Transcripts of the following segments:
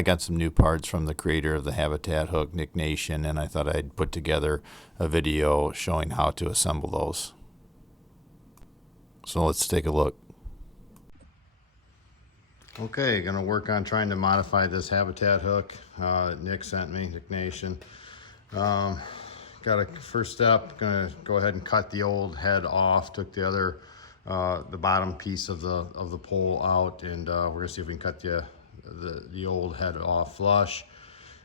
I got some new parts from the creator of the Habitat hook, Modification, and I thought I'd put together a video showing how to assemble those. So let's take a look. Okay, gonna work on trying to modify this Habitat hook that Nick sent me, Modification. Got a first step, gonna go ahead and cut the old head off, took the other, the bottom piece of the pole out, and we're gonna see if we can cut the old head off flush.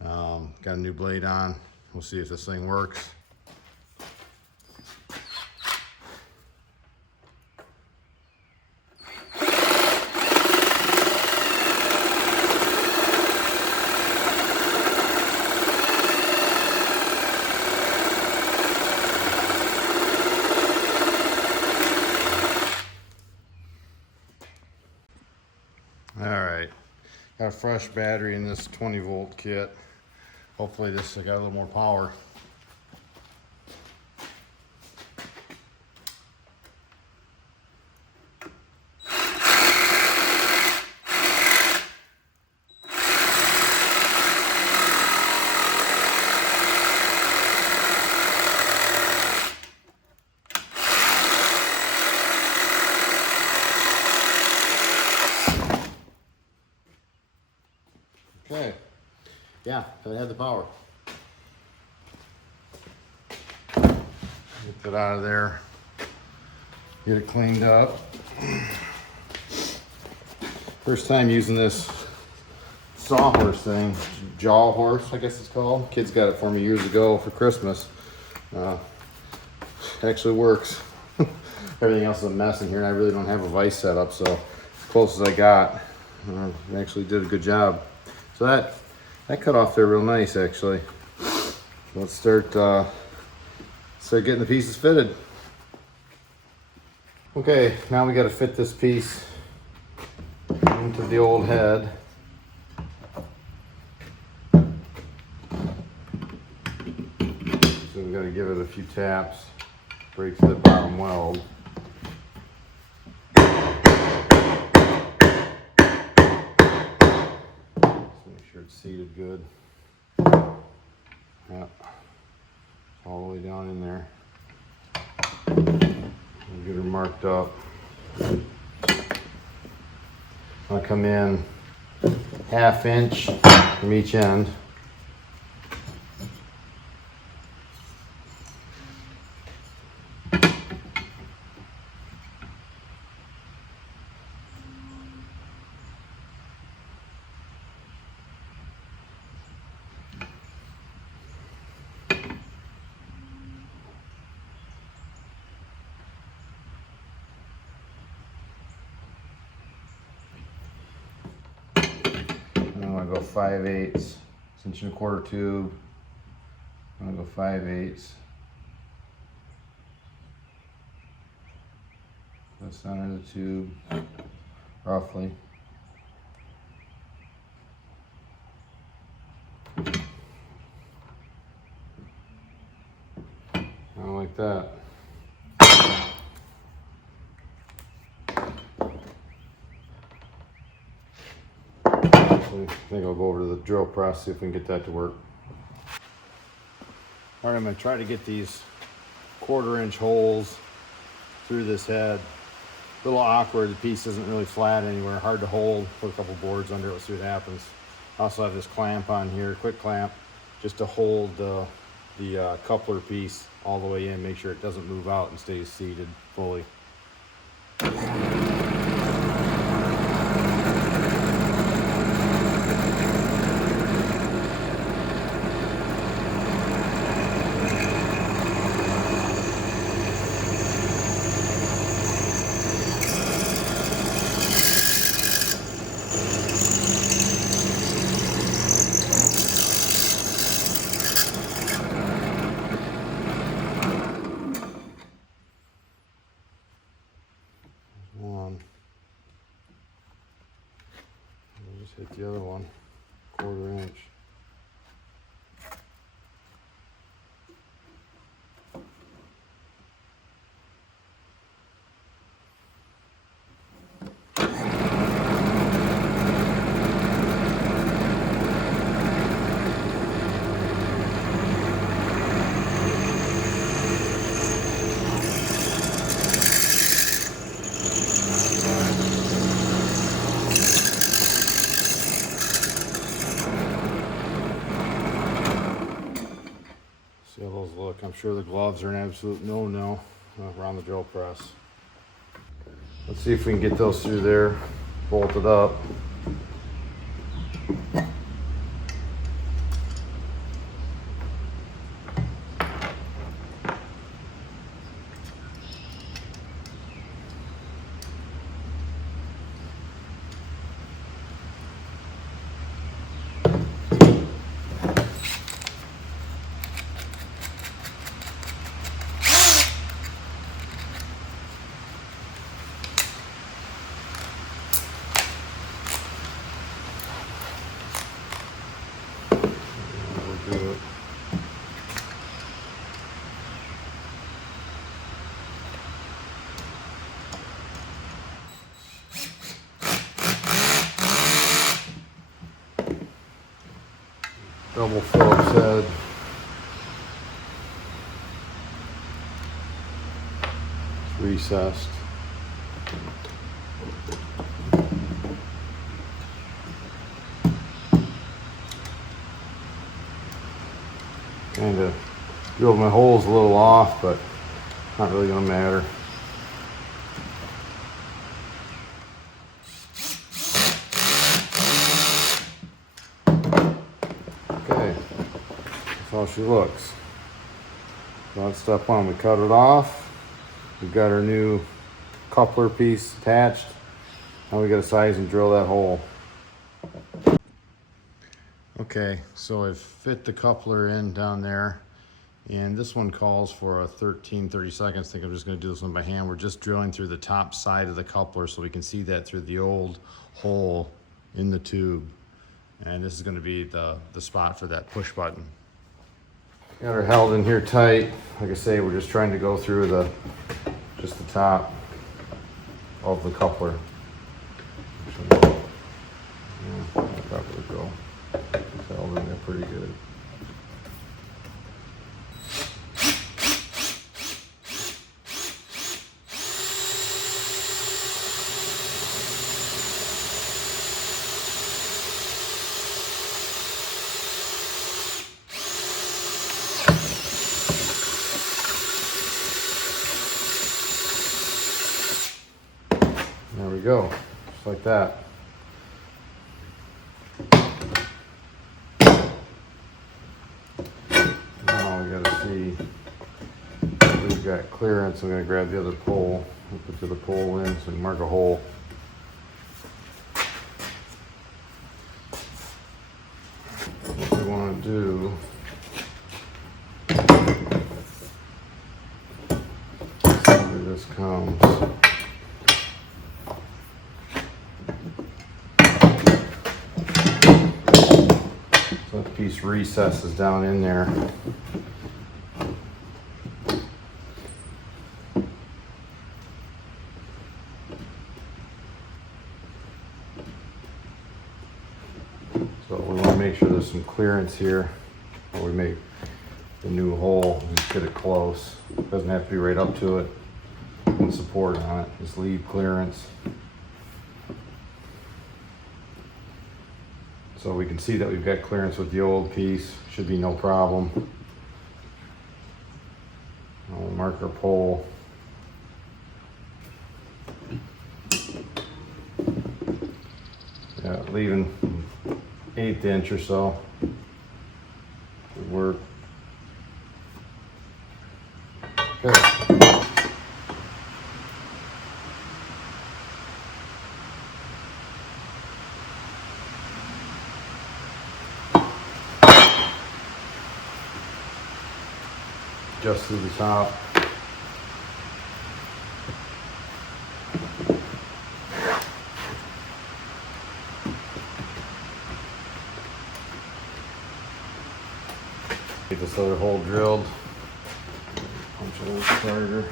Got a new blade on. We'll see if this thing works. All right, got a fresh battery in this 20-volt kit. Hopefully this got a little more power. Okay, yeah, it had the power. Get it out of there, get it cleaned up. First time using this sawhorse thing, jaw horse, I guess it's called. Kids got it for me years ago for Christmas. Actually works. Everything else is a mess in here, and I really don't have a vise set up, so as close as I got, actually did a good job. So that cut off there real nice, actually. So let's start getting the pieces fitted. Okay, now we got to fit this piece into the old head. So we got to give it a few taps, break the bottom weld. It's seated good. Yep. All the way down in there. We'll get her marked up. I'll come in 1/2 inch from each end. I'm gonna go 5/8, inch and a quarter tube. I'm gonna go 5/8. The center of the tube, roughly. Like that. I think I'll go over to the drill press, see if we can get that to work. All right, I'm gonna try to get these 1/4 inch holes through this head. A little awkward, the piece isn't really flat anywhere, hard to hold. Put a couple boards under it, let's see what happens. I also have this clamp on here, quick clamp, just to hold the coupler piece all the way in, make sure it doesn't move out and stays seated fully. Hit the other one, 1/4 inch. look, I'm sure the gloves are an absolute no-no around the drill press. Let's see if we can get those through there, bolted up. Do it. Double Phillips head. It's recessed. Kind of drilled my holes a little off, but not really gonna matter. Okay, that's how she looks. So that's step one. We cut it off. We've got our new coupler piece attached. Now we got to size and drill that hole. Okay, so I've fit the coupler in down there, and this one calls for a 30 seconds. I think I'm just going to do this one by hand. We're just drilling through the top side of the coupler so we can see that through the old hole in the tube. And this is going to be the spot for that push button. Got her held in here tight. Like I say, we're just trying to go through just the top of the coupler. Yeah, that would go. It's held in there pretty good. There we go, just like that. Now we gotta see if we've got clearance. I'm gonna grab the other pole, put the other pole in so we can mark a hole. What we wanna do, see where this comes. That piece recesses down in there. So we want to make sure there's some clearance here when we make the new hole. Just get it close. It doesn't have to be right up to it. And support on it. Just leave clearance. So we can see that we've got clearance with the old piece. Should be no problem. I'll mark our pole. Yeah, leaving 1/8 inch or so would work. Okay. Just through the top. Get this other hole drilled. Punch a little starter.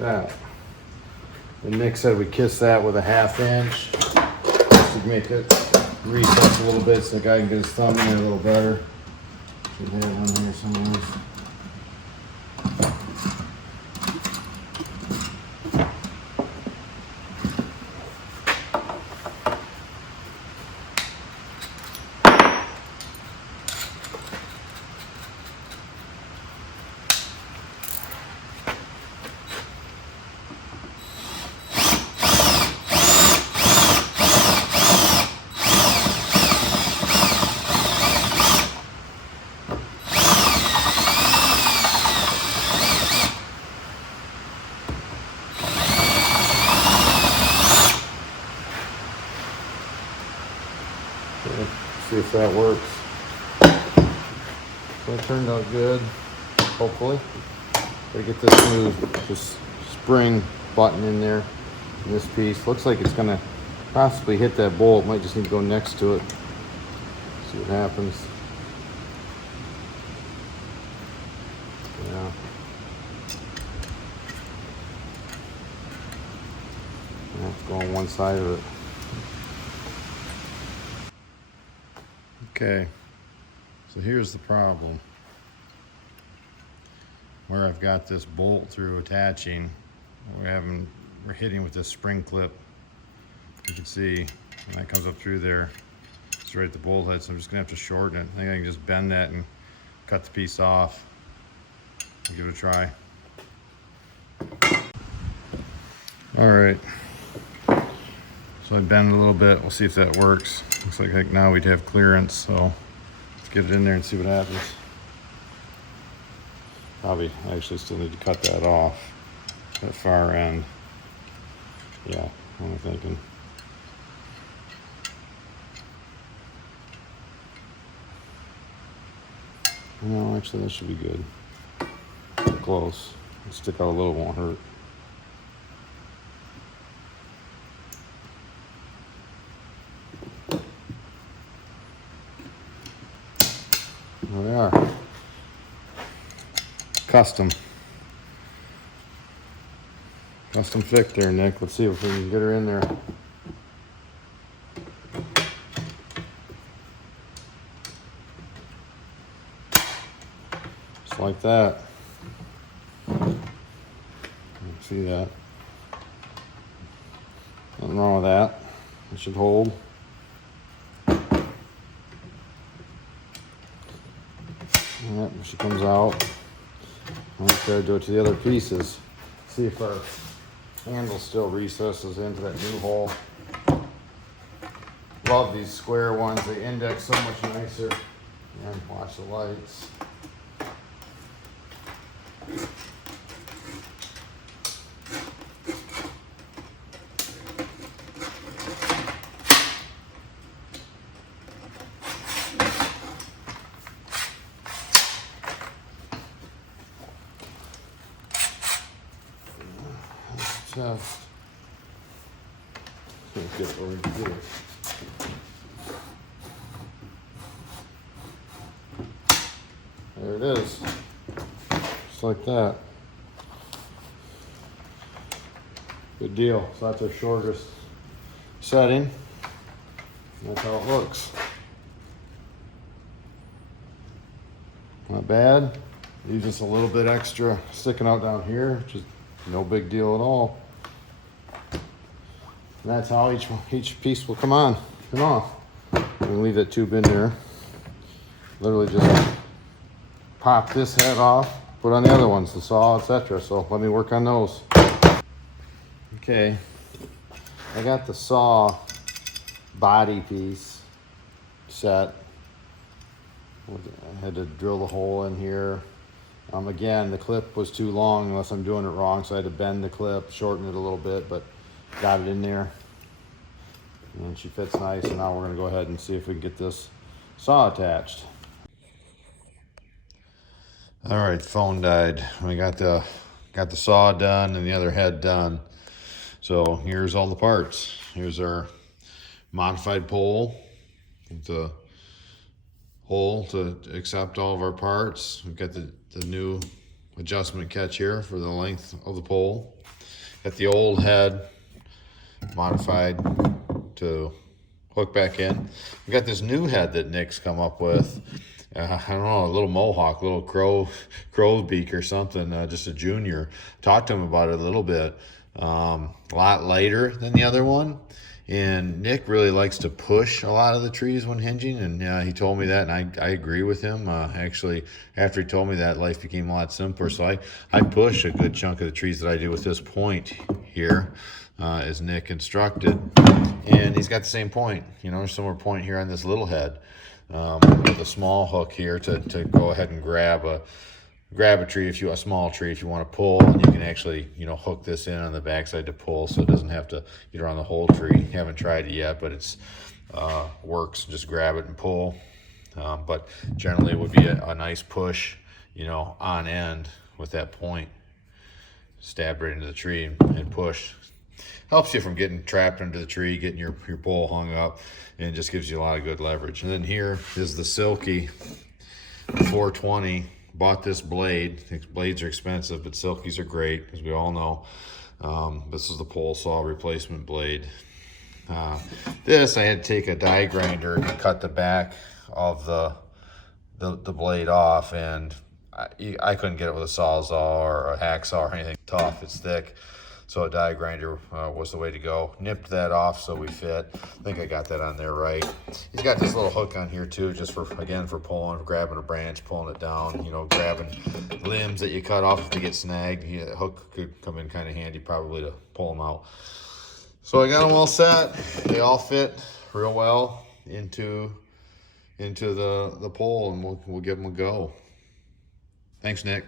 like that. And Nick said we kiss that with a 1/2 inch just to make it recess a little bit so the guy can get his thumb in there a little better. Should have one here somewhere. See if that works. So that turned out good, hopefully. Gotta get this spring button in there in this piece. Looks like it's gonna possibly hit that bolt. Might just need to go next to it. See what happens. Yeah. I have to go on one side of it. Okay, so here's the problem. Where I've got this bolt through attaching, we're hitting with this spring clip. You can see when that comes up through there, it's right at the bolt head, so I'm just gonna have to shorten it. I think I can just bend that and cut the piece off. I'll give it a try. All right, so I bend it a little bit. We'll see if that works. Looks like now we'd have clearance, so let's get it in there and see what happens. Probably actually still need to cut that off, that far end. Yeah, what am I thinking? No, actually that should be good. Close. Stick out a little, won't hurt. There we are. Custom fit there, Nick. Let's see if we can get her in there. Just like that. See that? Nothing wrong with that. It should hold. Yep, she comes out. I'll try to do it to the other pieces. See if our handle still recesses into that new hole. Love these square ones. They index so much nicer. And watch the lights. Just can't get where we can do it. There it is. Just like that. Good deal. So that's our shortest setting. That's how it looks. Not bad. Leaves just a little bit extra sticking out down here, which is no big deal at all. And that's how each piece will come off. And leave that tube in there. Literally just pop this head off, put on the other ones, the saw, etc. So let me work on those. Okay, I got the saw body piece set. I had to drill the hole in here. Again, the clip was too long unless I'm doing it wrong, so I had to bend the clip, shorten it a little bit, but got it in there. And she fits nice, and now we're gonna go ahead and see if we can get this saw attached. All right, phone died. We got the saw done and the other head done. So here's all the parts. Here's our modified pole with the hole to accept all of our parts. We've got the new adjustment catch here for the length of the pole. Got the old head modified to hook back in. We got this new head that Nick's come up with. I don't know, a little mohawk, little crow's beak or something, just a junior. Talked to him about it a little bit. A lot lighter than the other one. And Nick really likes to push a lot of the trees when hinging, and he told me that, and I agree with him. Actually, after he told me that, life became a lot simpler. So I push a good chunk of the trees that I do with this point here, as Nick instructed. And he's got the same point, you know, similar point here on this little head, with a small hook here to go ahead and grab a tree, a small tree if you want to pull, and you can actually, you know, hook this in on the backside to pull, so it doesn't have to get around the whole tree. Haven't tried it yet, but it's works. Just grab it and pull. But generally it would be a nice push, you know, on end with that point. Stab right into the tree and push. Helps you from getting trapped into the tree, getting your pole hung up, and just gives you a lot of good leverage. And then here is the Silky 420. Bought this blade. Blades are expensive, but Silkies are great, as we all know. This is the pole saw replacement blade. This, I had to take a die grinder and cut the back of the blade off, and I couldn't get it with a Sawzall or a hacksaw or anything tough. It's thick. So a die grinder was the way to go. Nipped that off so we fit. I think I got that on there right. He's got this little hook on here too, just for pulling, grabbing a branch, pulling it down, you know, grabbing limbs that you cut off if they get snagged. The hook could come in kind of handy probably to pull them out. So I got them all set. They all fit real well into the pole, and we'll give them a go. Thanks, Nick.